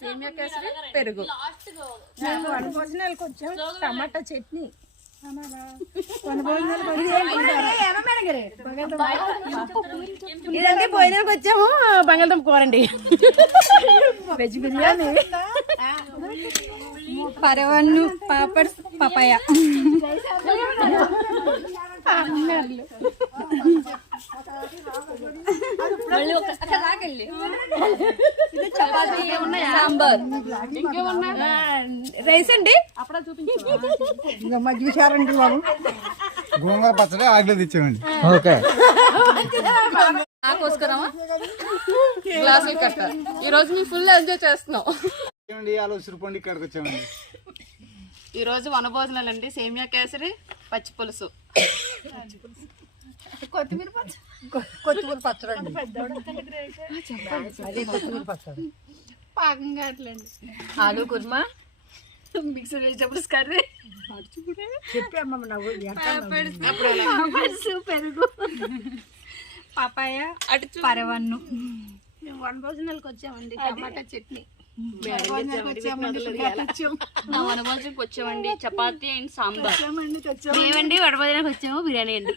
సేమియా కేసరి పెరుగు. వనభోజనాలకు వచ్చాం. టమాటా చట్నీ. ఇదండి భోజనానికి వచ్చాము. బంగాళదుంప కూర అండి. వెజ్ బిర్యానీ, పరవన్ను, పాపడ్స్, పపాయ. చపాతీ, సాంబార్, రైస్ అండి. చూసారండి బాబు. గోంగూర పచ్చడి ఆకులు తెచ్చామండి. కోసుకురామా గ్లాసులు కట్ట. ఈ రోజు మేము ఫుల్ ఎంజాయ్ చేస్తున్నాం. ఉసిరిపండి ఇక్కడికి వచ్చామండి. ఈ రోజు వనభోజనాలు అండి. సేమియా కేసరి, పచ్చి పులుసు, కొత్తిమీర పచ్చడి, పాకం కావట్లేండి, ఆలు కుర్మా, మిక్స్డ్ వెజిటబుల్స్ కర్రీ, పెరుగు, పపాయ, పరవన్ను. మేము వనభోజనాలకు వచ్చామండి. టమాటా చట్నీ. వనభోజనకి వచ్చామండి. చపాతీ అండ్ సాంబార్. మేమండి వనభోజనానికి వచ్చాము. బిర్యానీ అండి.